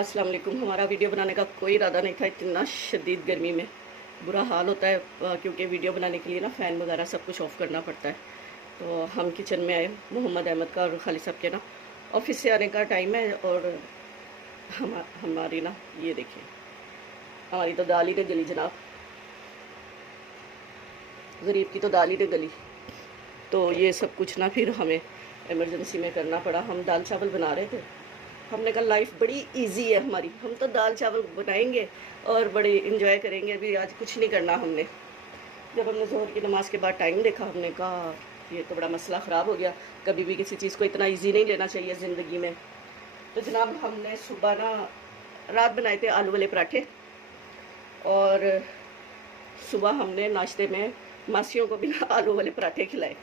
अस्सलाम वालेकुम। हमारा वीडियो बनाने का कोई इरादा नहीं था। इतना शदीद गर्मी में बुरा हाल होता है, क्योंकि वीडियो बनाने के लिए ना फ़ैन वगैरह सब कुछ ऑफ़ करना पड़ता है। तो हम किचन में आए, मोहम्मद अहमद का और खालिद साहब के ना ऑफिस से आने का टाइम है। और हमारी ना ये देखिए, हमारी तो दाल ही नहीं गली जनाब, गरीब की तो दाल ही नहीं गली। तो ये सब कुछ ना फिर हमें इमरजेंसी में करना पड़ा। हम दाल चावल बना रहे थे। हमने कहा लाइफ बड़ी इजी है हमारी, हम तो दाल चावल बनाएंगे और बड़े इंजॉय करेंगे। अभी आज कुछ नहीं करना हमने। जब हमने ज़ोहर की नमाज के बाद टाइम देखा, हमने कहा ये तो बड़ा मसला ख़राब हो गया। कभी भी किसी चीज़ को इतना इजी नहीं लेना चाहिए ज़िंदगी में। तो जनाब हमने सुबह ना रात बनाए थे आलू वाले पराठे, और सुबह हमने नाश्ते में मासियों को भी ना आलू वाले पराठे खिलाए।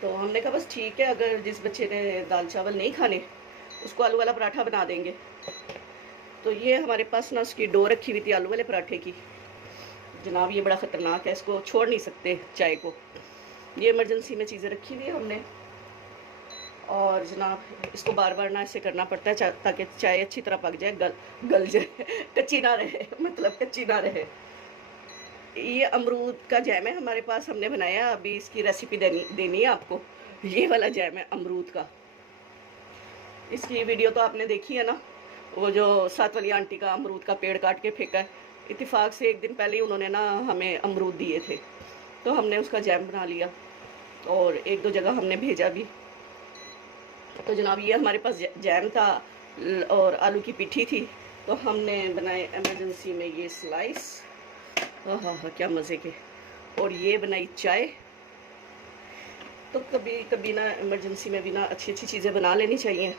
तो हमने कहा बस ठीक है, अगर जिस बच्चे ने दाल चावल नहीं खाने उसको आलू वाला पराठा बना देंगे। तो ये हमारे पास ना उसकी डो रखी हुई थी आलू वाले पराठे की। जनाब ये बड़ा ख़तरनाक है, इसको छोड़ नहीं सकते चाय को। ये इमरजेंसी में चीज़ें रखी हुई है हमने, और जनाब इसको बार बार ना ऐसे करना पड़ता है ताकि चाय अच्छी तरह पक जाए, गल जाए, कच्ची ना रहे, मतलब कच्ची ना रहे। ये अमरूद का जैम है हमारे पास, हमने बनाया। अभी इसकी रेसिपी देनी है आपको। ये वाला जैम है अमरूद का। इसकी वीडियो तो आपने देखी है ना, वो जो साथ वाली आंटी का अमरूद का पेड़ काट के फेंका है। इत्तेफाक से एक दिन पहले ही उन्होंने ना हमें अमरूद दिए थे, तो हमने उसका जैम बना लिया और एक दो जगह हमने भेजा भी। तो जनाब ये हमारे पास जैम था और आलू की पिट्ठी थी, तो हमने बनाए इमरजेंसी में ये स्लाइस। हाँ हाँ हाँ, क्या मज़े के। और ये बनाई चाय। तो कभी कभी ना इमरजेंसी में भी ना अच्छी अच्छी चीज़ें बना लेनी चाहिए।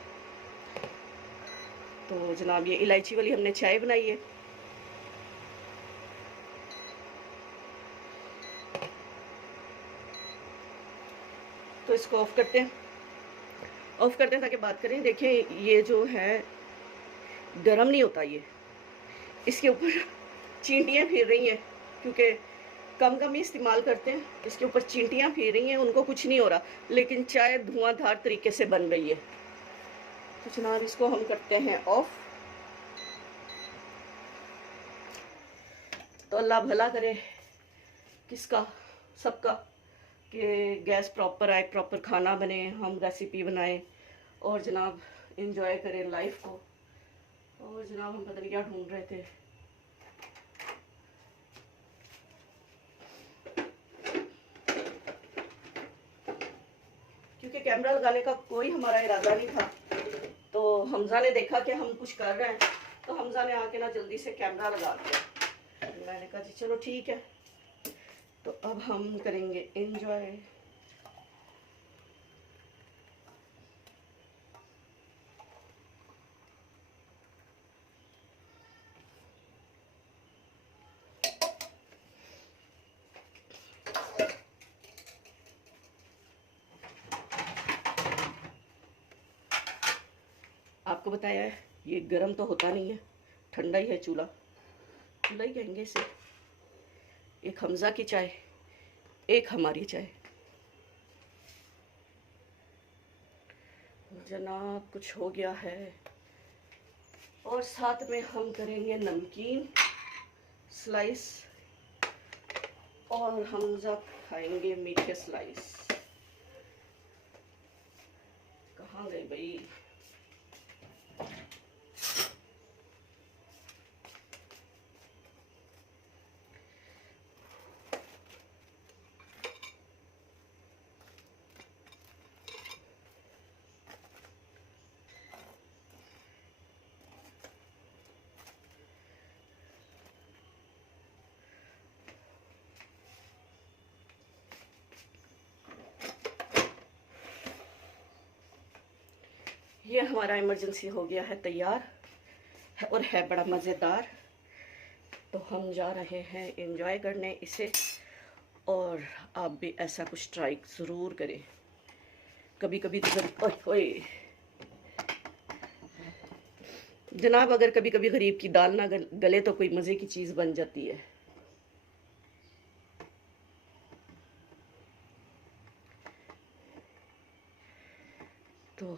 तो जनाब ये इलायची वाली हमने चाय बनाई है। तो इसको ऑफ़ करते हैं, ऑफ़ करते हैं ताकि बात करें। देखें ये जो है गरम नहीं होता, ये इसके ऊपर चींटियाँ फिर रही हैं, क्योंकि कम कम ही इस्तेमाल करते हैं। इसके ऊपर चींटियाँ फिर रही हैं, उनको कुछ नहीं हो रहा, लेकिन चाय धुआंधार तरीके से बन रही है। तो जनाब इसको हम करते हैं ऑफ़। तो अल्लाह भला करे किसका, सबका, कि गैस प्रॉपर आए, प्रॉपर खाना बने, हम रेसिपी बनाएं और जनाब इंजॉय करें लाइफ को। और जनाब हम पता नहीं क्या ढूंढ रहे थे। क्योंकि कैमरा लगाने का कोई हमारा इरादा नहीं था, तो हमजा ने देखा कि हम कुछ कर रहे हैं, तो हमजा ने आके ना जल्दी से कैमरा लगा दिया। मैंने कहा जी चलो ठीक है। तो अब हम करेंगे एंजॉय। आपको बताया है ये गर्म तो होता नहीं है, ठंडा ही है चूल्हा, चूल्हा ही कहेंगे इसे। एक हमजा की चाय, एक हमारी चाय। जनाब कुछ हो गया है, और साथ में हम करेंगे नमकीन स्लाइस, और हमजा खाएंगे मीठे स्लाइस। कहाँ गई भाई? ये हमारा इमरजेंसी हो गया है तैयार है, और है बड़ा मज़ेदार। तो हम जा रहे हैं एंजॉय करने इसे, और आप भी ऐसा कुछ ट्राई ज़रूर करें। कभी कभी तो ओए जनाब, अगर कभी कभी गरीब की दाल ना गले तो कोई मज़े की चीज़ बन जाती है। तो